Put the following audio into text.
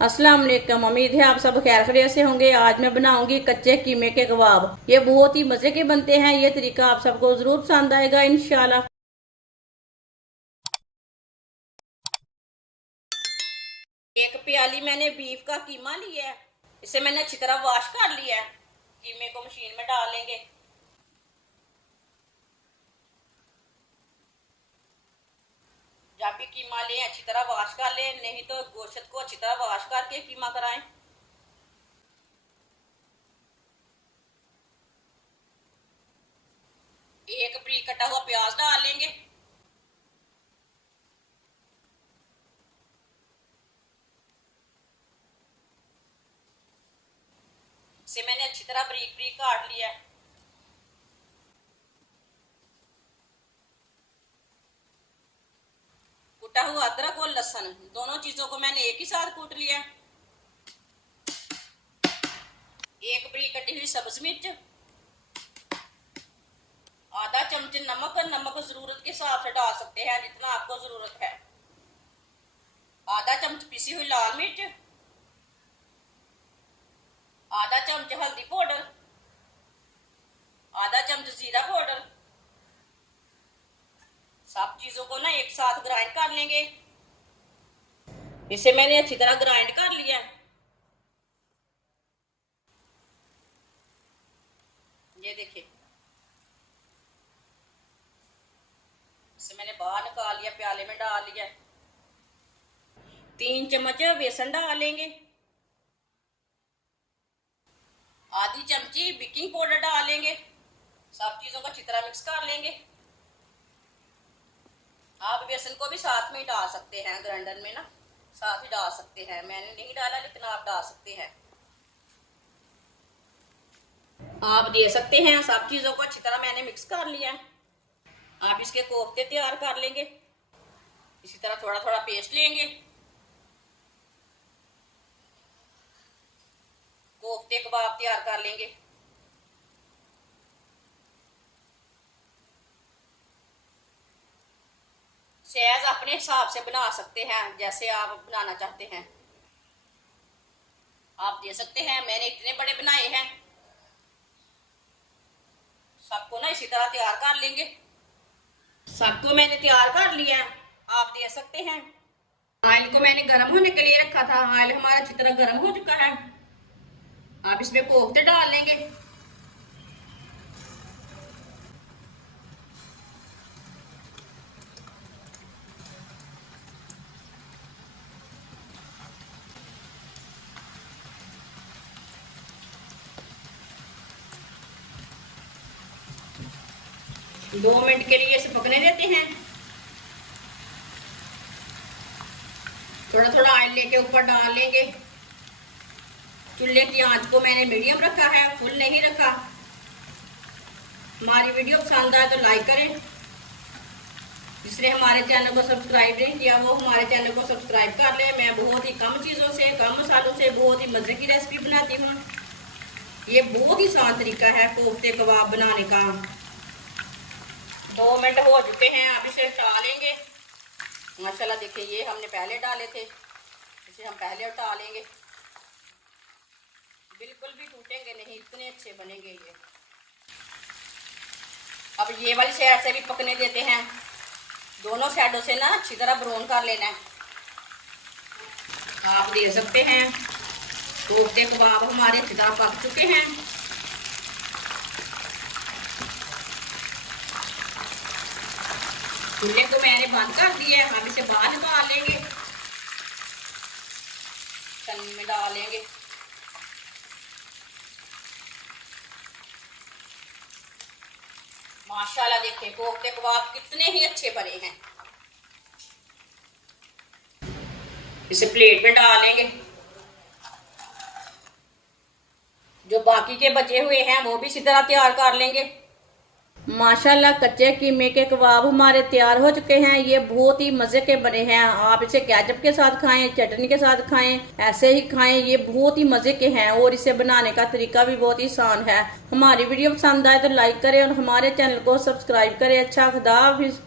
अस्सलाम वालेकुम। उम्मीद है आप सब खैर खैरियत से होंगे। आज मैं बनाऊंगी कच्चे कीमे के कबाब। ये बहुत ही मजे के बनते हैं। ये तरीका आप सबको जरूर पसंद आएगा इंशाल्लाह। एक प्याली मैंने बीफ का कीमा लिया है। इसे मैंने अच्छी तरह वॉश कर लिया है। कीमे को मशीन में डाल लेंगे। जब भी कीमा लें अच्छी तरह वॉश कर लें, नहीं तो गोश्त को अच्छी तरह वॉश करके कीमा कराएं। एक बरीक कटा हुआ प्याज डाल लेंगे। इसे मैंने अच्छी तरह बरीक बरीक काट लिया है। कुटा हुआ अदरक और लहसुन दोनों चीजों को मैंने एक ही साथ कूट लिया है। एक बरीक कटी हुई सब्ज मिर्च, आधा चम्मच नमक, और नमक जरूरत के हिसाब से डाल सकते हैं जितना आपको जरूरत है। आधा चम्मच पिसी हुई लाल मिर्च, आधा चम्मच हल्दी पाउडर, आधा चम्मच जीरा पाउडर। सब चीजों को ना एक साथ ग्राइंड कर लेंगे। इसे मैंने अच्छी तरह ग्राइंड कर लिया है। ये देखिए, इसे मैंने बाहर निकाल लिया, प्याले में डाल लिया। 3 चम्मच बेसन डाल लेंगे। आधी चमची बेकिंग पाउडर डाल लेंगे। सब चीजों को अच्छी तरह मिक्स कर लेंगे। आप बेसन को भी साथ में ही डाल सकते हैं, ग्राइंडर में ना साथ ही डाल सकते हैं। मैंने नहीं डाला लेकिन आप डाल सकते हैं। आप दे सकते हैं। सब चीजों को अच्छी तरह मैंने मिक्स कर लिया है। आप इसके कोफ्ते तैयार कर लेंगे। इसी तरह थोड़ा थोड़ा पेस्ट लेंगे। कोफ्ते कबाब तैयार कर लेंगे। साइज अपने हिसाब से बना सकते हैं, जैसे आप बनाना चाहते हैं आप दे सकते हैं। मैंने इतने बड़े बनाए हैं। सबको ना इसी तरह तैयार कर लेंगे। सबको मैंने तैयार कर लिया है, आप दे सकते हैं। ऑयल को मैंने गर्म होने के लिए रखा था। ऑयल हमारा अच्छी तरह गर्म हो चुका है। आप इसमें कोफ्ते डाल लेंगे। दो मिनट के लिए इसे पकने देते हैं। थोड़ा थोड़ा ऑयल लेके ऊपर डाल लेंगे। चूल्हे की आंच को मैंने मीडियम रखा है, फुल नहीं रखा। हमारी वीडियो पसंद आए तो लाइक करें। जिसने हमारे चैनल को सब्सक्राइब नहीं किया वो हमारे चैनल को सब्सक्राइब कर ले। मैं बहुत ही कम चीज़ों से, कम मसालों से बहुत ही मजे की रेसिपी बनाती हूँ। ये बहुत ही आसान तरीका है कोफ्ते कबाब बनाने का। 2 मिनट हो चुके हैं। आप इसे हटा लेंगे। माशाल्लाह देखिए, ये हमने पहले डाले थे, इसे हम पहले हटा लेंगे। बिल्कुल भी टूटेंगे नहीं, इतने अच्छे बनेंगे ये। अब ये वाली साइड से भी पकने देते हैं। दोनों साइडों से ना अच्छी तरह ब्राउन कर लेना है। आप दे सकते हैं। कोफ्ते कबाब हमारे अच्छी तरह पक चुके हैं। चूल्हे को मैंने बंद कर दिया है। हम इसे बाहर निकाल लेंगे, छन्नी में डाल लेंगे। माशाल्लाह देखिए, कोफ्ते कबाब कितने ही अच्छे बने हैं। इसे प्लेट में डाल लेंगे। जो बाकी के बचे हुए हैं वो भी इसी तरह तैयार कर लेंगे। माशाल्लाह कच्चे कीमे के कबाब हमारे तैयार हो चुके हैं। ये बहुत ही मजे के बने हैं। आप इसे केचप के साथ खाएं, चटनी के साथ खाएं, ऐसे ही खाएं। ये बहुत ही मजे के हैं और इसे बनाने का तरीका भी बहुत ही आसान है। हमारी वीडियो पसंद आए तो लाइक करें और हमारे चैनल को सब्सक्राइब करें। अच्छा, खुदा हाफिज।